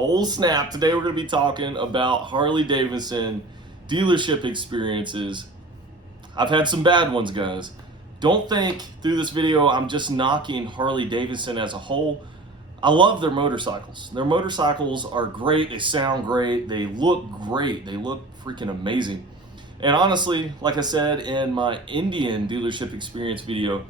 Oh snap, today we're going to be talking about Harley Davidson dealership experiences. I've had some bad ones, guys. Don't think through this video I'm just knocking Harley Davidson as a whole. I love their motorcycles. Their motorcycles are great, they sound great, they look great, they look freaking amazing. And honestly, like I said in my Indian dealership experience video,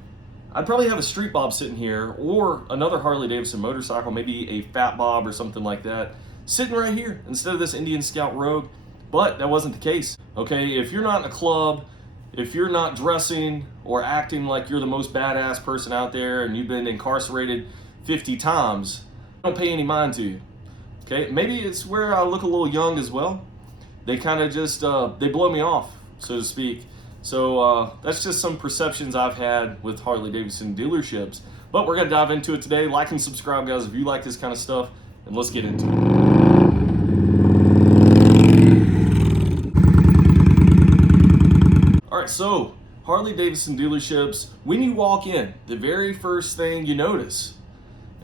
I'd probably have a Street Bob sitting here or another Harley Davidson motorcycle, maybe a Fat Bob or something like that, sitting right here instead of this Indian Scout Rogue. But that wasn't the case. Okay, if you're not in a club, if you're not dressing or acting like you're the most badass person out there and you've been incarcerated 50 times, don't pay any mind to you. Okay, maybe it's where I look a little young as well. They kind of just, they blow me off, so to speak. So that's just some perceptions I've had with Harley Davidson dealerships. But we're gonna dive into it today. Like and subscribe, guys, if you like this kind of stuff, and let's get into it. All right, so Harley Davidson dealerships, when you walk in, the very first thing you notice,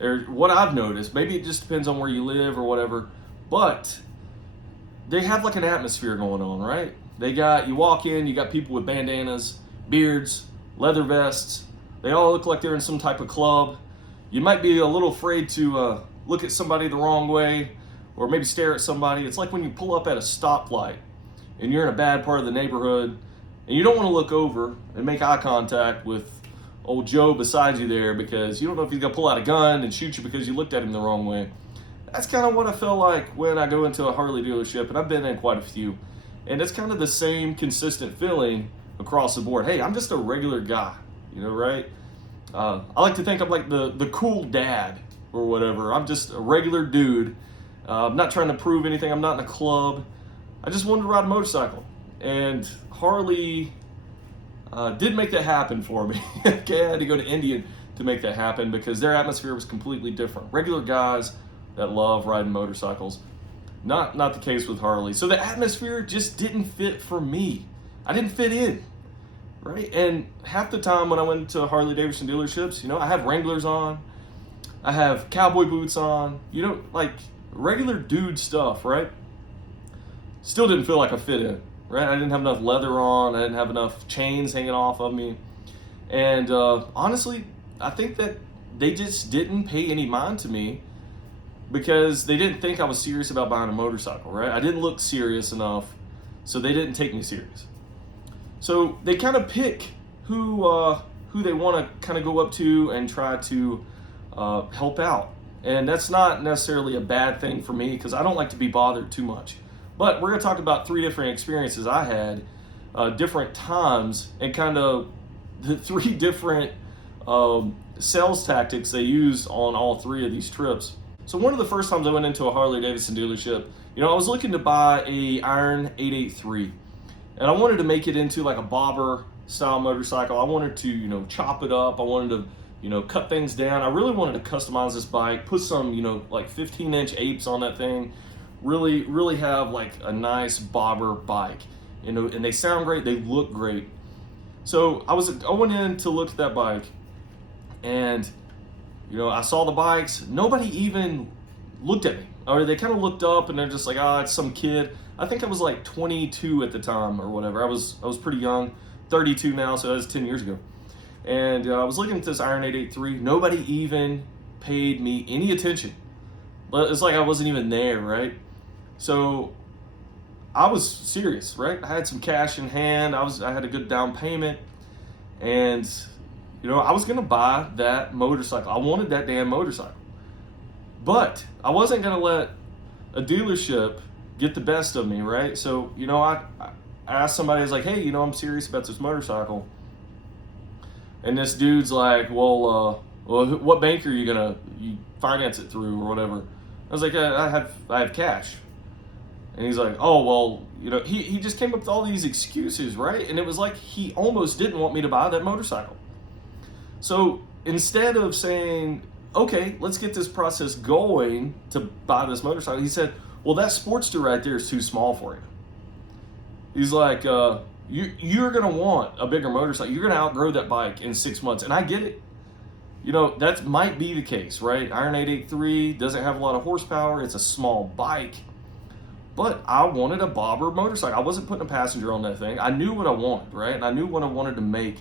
or what I've noticed, maybe it just depends on where you live or whatever, but they have like an atmosphere going on, right? You walk in, you got people with bandanas, beards, leather vests. They all look like they're in some type of club. You might be a little afraid to look at somebody the wrong way or maybe stare at somebody. It's like when you pull up at a stoplight and you're in a bad part of the neighborhood and you don't want to look over and make eye contact with old Joe beside you there because you don't know if he's gonna pull out a gun and shoot you because you looked at him the wrong way. That's kind of what I feel like when I go into a Harley dealership, and I've been in quite a few. And it's kind of the same consistent feeling across the board. Hey, I'm just a regular guy, right? I like to think I'm like the cool dad or whatever. I'm just a regular dude. I'm not trying to prove anything. I'm not in a club. I just wanted to ride a motorcycle. And Harley did make that happen for me. Okay, I had to go to India to make that happen because their atmosphere was completely different. Regular guys that love riding motorcycles. Not the case with Harley. So the atmosphere just didn't fit for me. I didn't fit in, right? And half the time when I went to Harley Davidson dealerships, I have Wranglers on, I have cowboy boots on, like regular dude stuff, right? Still didn't feel like I fit in, right? I didn't have enough leather on, I didn't have enough chains hanging off of me. And honestly, I think that they just didn't pay any mind to me because they didn't think I was serious about buying a motorcycle, right? I didn't look serious enough, so they didn't take me serious. So they kind of pick who they want to kind of go up to and try to help out. And that's not necessarily a bad thing for me because I don't like to be bothered too much. But we're going to talk about 3 different experiences I had, different times, and kind of the 3 different sales tactics they used on all 3 of these trips. So one of the first times I went into a Harley Davidson dealership, I was looking to buy a Iron 883, and I wanted to make it into like a bobber style motorcycle. I wanted to, chop it up. I wanted to, cut things down. I really wanted to customize this bike, put some, like 15-inch apes on that thing, really have like a nice bobber bike, and they sound great, they look great. So I went in to look at that bike, and I saw the bikes. Nobody even looked at me. Or they kind of looked up and they're just like, it's some kid. I think I was like 22 at the time or whatever. I was pretty young, 32 now, so that was 10 years ago. And I was looking at this Iron 883. Nobody even paid me any attention. But it's like I wasn't even there, right? So I was serious, right? I had some cash in hand. I had a good down payment. And I was gonna buy that motorcycle. I wanted that damn motorcycle. But I wasn't gonna let a dealership get the best of me, right? So, I asked somebody, I was like, hey, I'm serious about this motorcycle. And this dude's like, well, what bank are you finance it through or whatever? I was like, I have cash. And he's like, oh, well, he just came up with all these excuses, right? And it was like he almost didn't want me to buy that motorcycle. So instead of saying, okay, let's get this process going to buy this motorcycle, he said, well, that Sportster right there is too small for you. He's like, you're going to want a bigger motorcycle. You're going to outgrow that bike in 6 months. And I get it. that might be the case, right? Iron 883 doesn't have a lot of horsepower. It's a small bike. But I wanted a bobber motorcycle. I wasn't putting a passenger on that thing. I knew what I wanted, right? And I knew what I wanted to make.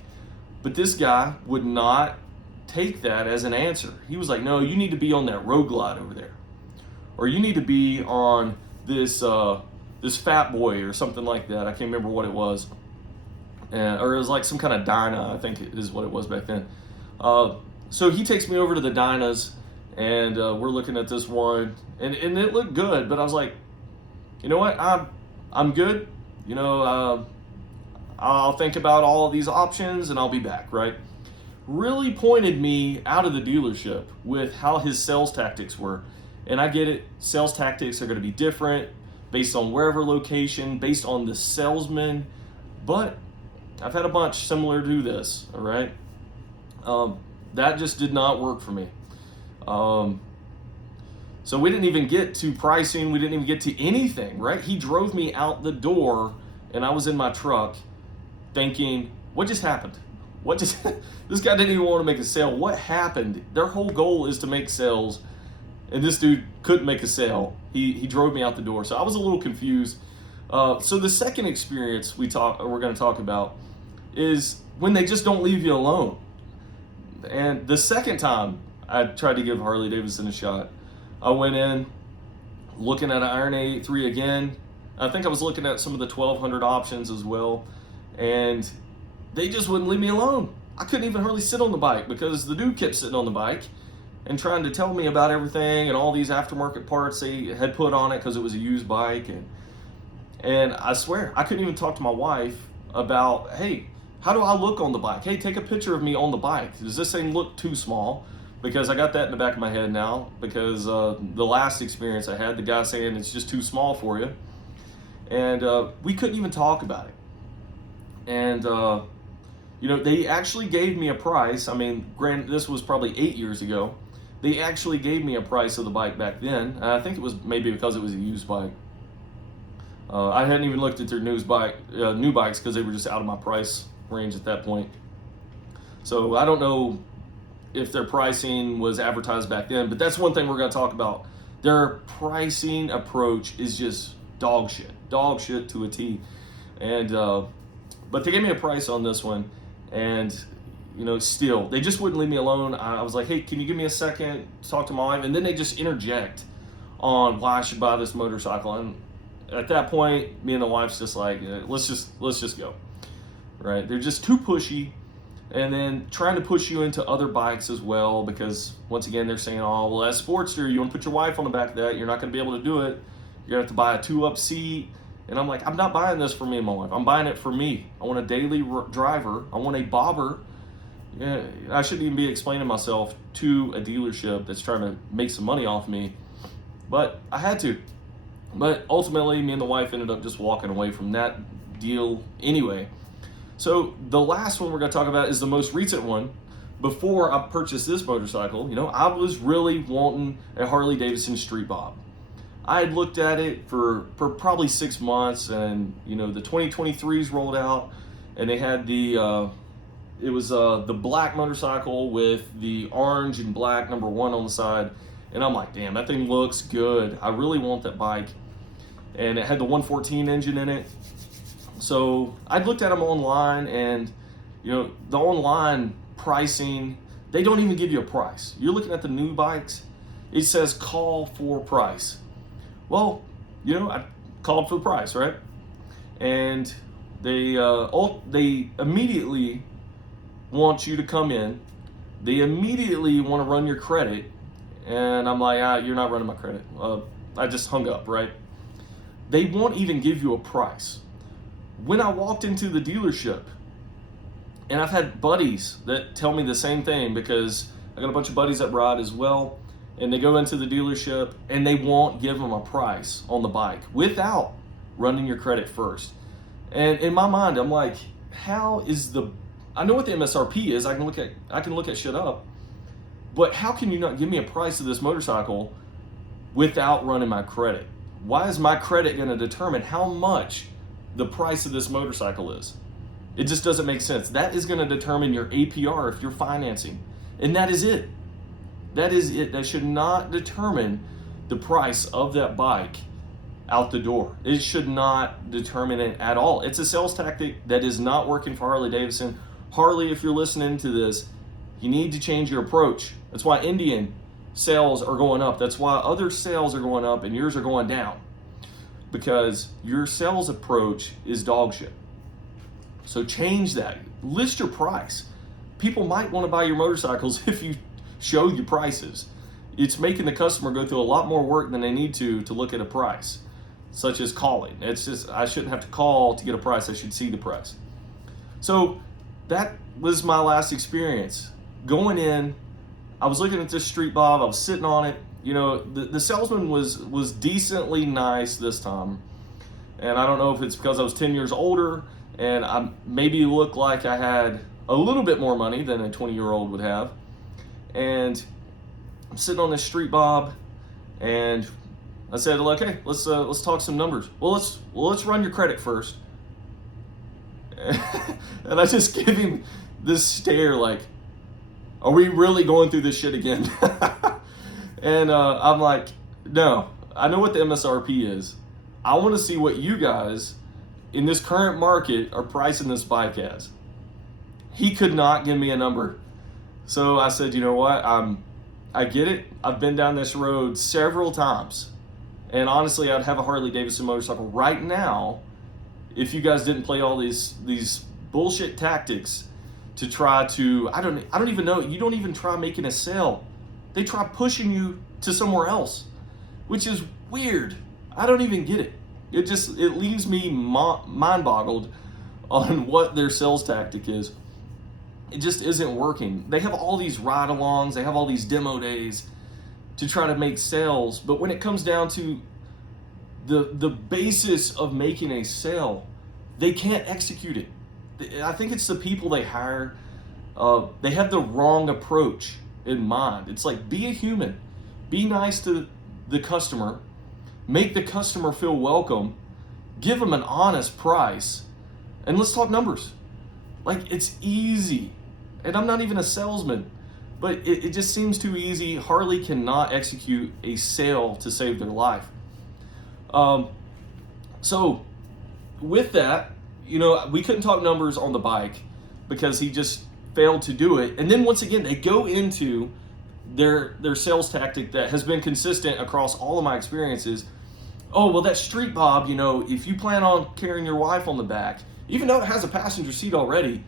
But this guy would not take that as an answer. He was like, no, you need to be on that Road Glide over there. Or you need to be on this Fat Boy or something like that. I can't remember what it was. Or it was like some kind of Dyna, I think is what it was back then. So he takes me over to the Dynas, and we're looking at this one, and it looked good, but I was like, you know what, I'm good. I'll think about all of these options and I'll be back, right? Really pointed me out of the dealership with how his sales tactics were. And I get it, sales tactics are going to be different based on wherever location, based on the salesman, but I've had a bunch similar to this, all right? That just did not work for me. So we didn't even get to pricing. We didn't even get to anything, right? He drove me out the door, and I was in my truck thinking, what just happened? This guy didn't even want to make a sale. What happened? Their whole goal is to make sales, and this dude couldn't make a sale. He drove me out the door. So I was a little confused. So the second experience we're going to talk about is when they just don't leave you alone. And the second time I tried to give Harley Davidson a shot, I went in looking at an Iron 883 again. I think I was looking at some of the 1200 options as well, and they just wouldn't leave me alone. I couldn't even hardly sit on the bike because the dude kept sitting on the bike and trying to tell me about everything and all these aftermarket parts they had put on it because it was a used bike. And I swear, I couldn't even talk to my wife about, hey, how do I look on the bike? Hey, take a picture of me on the bike. Does this thing look too small? Because I got that in the back of my head now, because the last experience I had, the guy saying it's just too small for you. And we couldn't even talk about it. And, they actually gave me a price. I mean, granted, this was probably 8 years ago. They actually gave me a price of the bike back then. And I think it was maybe because it was a used bike. I hadn't even looked at their new bikes because they were just out of my price range at that point. So I don't know if their pricing was advertised back then, but that's one thing we're going to talk about. Their pricing approach is just dog shit to a T. And but they gave me a price on this one, and still they just wouldn't leave me alone. I was like, hey, can you give me a second to talk to my wife? And then they just interject on why I should buy this motorcycle. And at that point, me and the wife's just like, let's just go, right? They're just too pushy. And then trying to push you into other bikes as well, because once again, they're saying, oh, well, as Sportster, you want to put your wife on the back of that, you're not going to be able to do it. You're going to have to buy a 2-up seat. And I'm like, I'm not buying this for me and my wife. I'm buying it for me. I want a daily driver. I want a bobber. Yeah, I shouldn't even be explaining myself to a dealership that's trying to make some money off me. But I had to. But ultimately, me and the wife ended up just walking away from that deal anyway. So the last one we're going to talk about is the most recent one. Before I purchased this motorcycle, I was really wanting a Harley Davidson Street Bob. I had looked at it for probably 6 months, and the 2023s rolled out, and they had the black motorcycle with the orange and black number 1 on the side, and I'm like, damn, that thing looks good. I really want that bike, and it had the 114 engine in it. So I looked at them online, and the online pricing, they don't even give you a price. You're looking at the new bikes, it says call for price. Well, I called for the price, right? And they immediately want you to come in. They immediately want to run your credit, and I'm like, you're not running my credit. I just hung up, right? They won't even give you a price. When I walked into the dealership, and I've had buddies that tell me the same thing, because I got a bunch of buddies that ride as well, and they go into the dealership and they won't give them a price on the bike without running your credit first. And in my mind, I'm like, I know what the MSRP is. I can look at shit up, but how can you not give me a price of this motorcycle without running my credit? Why is my credit going to determine how much the price of this motorcycle is? It just doesn't make sense. That is going to determine your APR if you're financing. And that is it. That is it. That should not determine the price of that bike out the door. It should not determine it at all. It's a sales tactic that is not working for Harley Davidson. Harley, if you're listening to this, you need to change your approach. That's why Indian sales are going up. That's why other sales are going up and yours are going down, because your sales approach is dog shit. So change that. List your price. People might want to buy your motorcycles if you show your prices. It's making the customer go through a lot more work than they need to look at a price, such as calling. It's just, I shouldn't have to call to get a price. I should see the price. So that was my last experience. Going in, I was looking at this Street Bob. I was sitting on it. You know, the salesman was decently nice this time. And I don't know if it's because I was 10 years older and I maybe looked like I had a little bit more money than a 20-year-old would have. And I'm sitting on this Street Bob, and I said, okay, let's talk some numbers. Well, let's run your credit first. And I just give him this stare like, are we really going through this shit again? And I'm like, no, I know what the MSRP is. I want to see what you guys in this current market are pricing this bike as. He could not give me a number. So I said, you know what? I get it. I've been down this road several times. And honestly, I'd have a Harley Davidson motorcycle right now if you guys didn't play all these bullshit tactics to try to, I don't even know, you don't even try making a sale. They try pushing you to somewhere else, which is weird. I don't even get it. It leaves me mind boggled on what their sales tactic is. It just isn't working. They have all these ride-alongs, they have all these demo days to try to make sales, but when it comes down to the basis of making a sale, they can't execute it. I think it's the people they hire. They have the wrong approach in mind. It's like, be a human, be nice to the customer, make the customer feel welcome, give them an honest price, and let's talk numbers. Like, it's easy. And I'm not even a salesman, but it just seems too easy. Harley cannot execute a sale to save their life. So with that, you know, we couldn't talk numbers on the bike because he just failed to do it. And then once again, they go into their sales tactic that has been consistent across all of my experiences. Oh, well, that Street Bob, you know, if you plan on carrying your wife on the back, even though it has a passenger seat already,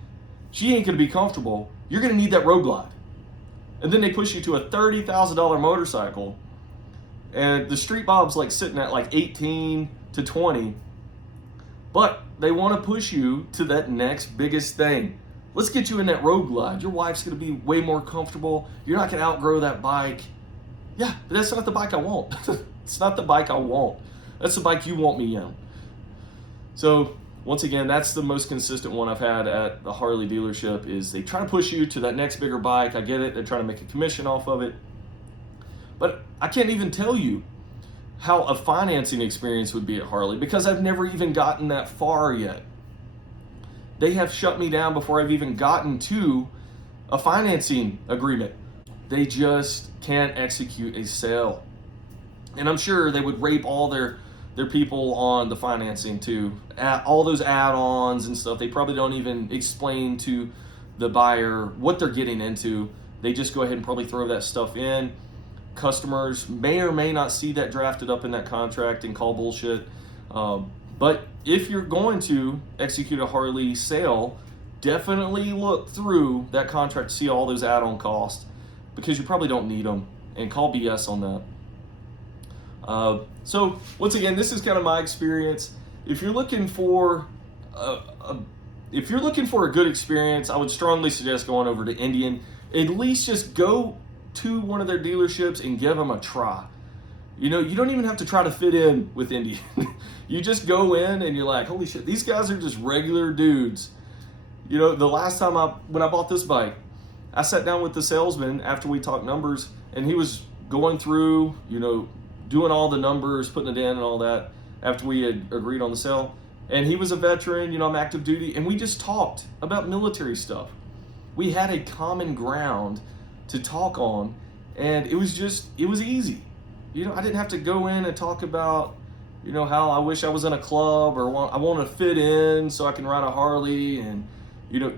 she ain't gonna be comfortable. You're gonna need that Road Glide. And then they push you to a $30,000 motorcycle, and the Street Bob's like sitting at like 18 to 20, but they wanna push you to that next biggest thing. Let's get you in that Road Glide. Your wife's gonna be way more comfortable. You're not gonna outgrow that bike. Yeah, but that's not the bike I want. It's not the bike I want. That's the bike you want me in. So once again, that's the most consistent one I've had at the Harley dealership, is they try to push you to that next bigger bike. I get it. They're trying to make a commission off of it. But I can't even tell you how a financing experience would be at Harley because I've never even gotten that far yet. They have shut me down before I've even gotten to a financing agreement. They just can't execute a sale. And I'm sure they would rape all their people on the financing too. All those add-ons and stuff, they probably don't even explain to the buyer what they're getting into. They just go ahead and probably throw that stuff in. Customers may or may not see that drafted up in that contract and call bullshit. But if you're going to execute a Harley sale, definitely look through that contract to see all those add-on costs, because you probably don't need them, and call BS on that. So once again, this is kind of my experience. If you're looking for a good experience, I would strongly suggest going over to Indian. At least just go to one of their dealerships and give them a try. You know, you don't even have to try to fit in with Indian. You just go in and you're like, holy shit, these guys are just regular dudes. You know, the last time when I bought this bike, I sat down with the salesman after we talked numbers, and he was going through, you know, doing all the numbers, putting it in and all that after we had agreed on the sale. And he was a veteran, you know, I'm active duty, and we just talked about military stuff. We had a common ground to talk on, and it was easy. I didn't have to go in and talk about, how I wish I was in a club, or I want to fit in so I can ride a Harley, and,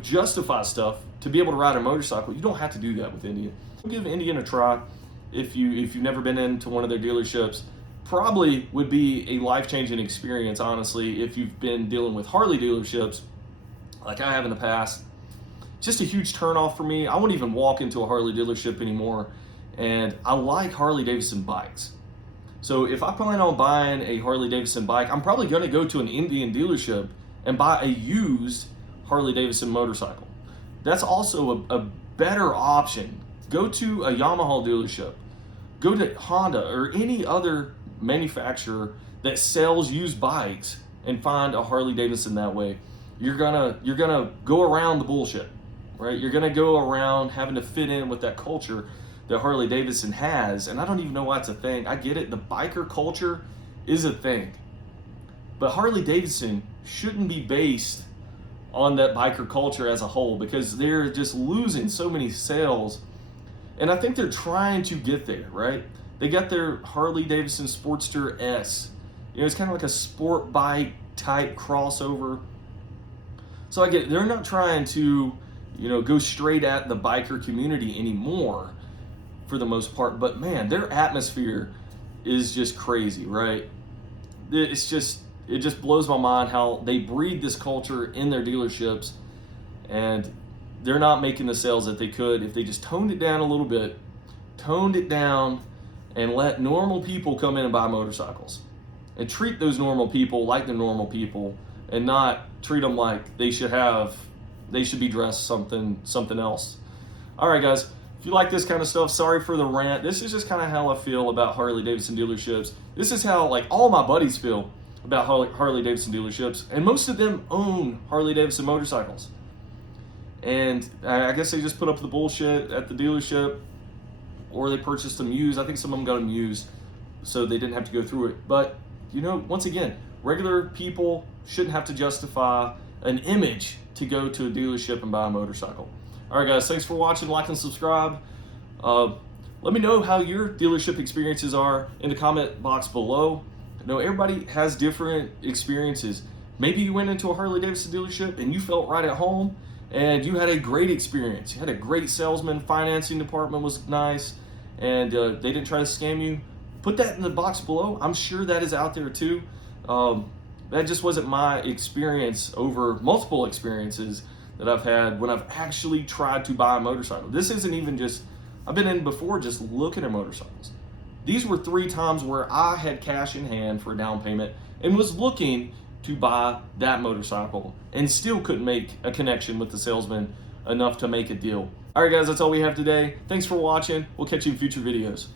justify stuff to be able to ride a motorcycle. You don't have to do that with Indian. Give Indian a try if you've never been into one of their dealerships. Probably would be a life-changing experience, honestly, if you've been dealing with Harley dealerships like I have in the past. Just a huge turnoff for me. I won't even walk into a Harley dealership anymore, and I like Harley Davidson bikes. So if I plan on buying a Harley Davidson bike, I'm probably going to go to an Indian dealership and buy a used Harley Davidson motorcycle. That's also a better option. Go to a Yamaha dealership, go to Honda or any other manufacturer that sells used bikes, and find a Harley Davidson that way. You're gonna go around the bullshit, right? You're gonna go around having to fit in with that culture that Harley Davidson has, and I don't even know why it's a thing. I get it, the biker culture is a thing, but Harley Davidson shouldn't be based on that biker culture as a whole, because they're just losing so many sales. And I think they're trying to get there, right? They got their Harley Davidson Sportster S. It's kind of like a sport bike type crossover. So I get it. They're not trying to, go straight at the biker community anymore for the most part. But man, their atmosphere is just crazy, right? It just blows my mind how they breed this culture in their dealerships, and they're not making the sales that they could if they just toned it down a little bit, and let normal people come in and buy motorcycles, and treat those normal people like the normal people, and not treat them like they should be dressed something else. All right, guys, if you like this kind of stuff, sorry for the rant. This is just kind of how I feel about Harley Davidson dealerships. This is how all my buddies feel about Harley Davidson dealerships, and most of them own Harley Davidson motorcycles. And I guess they just put up the bullshit at the dealership, or they purchased them used. I think some of them got them used, so they didn't have to go through it. But, once again, regular people shouldn't have to justify an image to go to a dealership and buy a motorcycle. All right, guys, thanks for watching. Like and subscribe. Let me know how your dealership experiences are in the comment box below. Everybody has different experiences. Maybe you went into a Harley Davidson dealership and you felt right at home, and you had a great experience. You had a great salesman, financing department was nice, and they didn't try to scam you. Put that in the box below. I'm sure that is out there too. That just wasn't my experience over multiple experiences that I've had when I've actually tried to buy a motorcycle. This isn't even just, I've been in before just looking at motorcycles. These were 3 times where I had cash in hand for a down payment and was looking to buy that motorcycle, and still couldn't make a connection with the salesman enough to make a deal. All right, guys, that's all we have today. Thanks for watching. We'll catch you in future videos.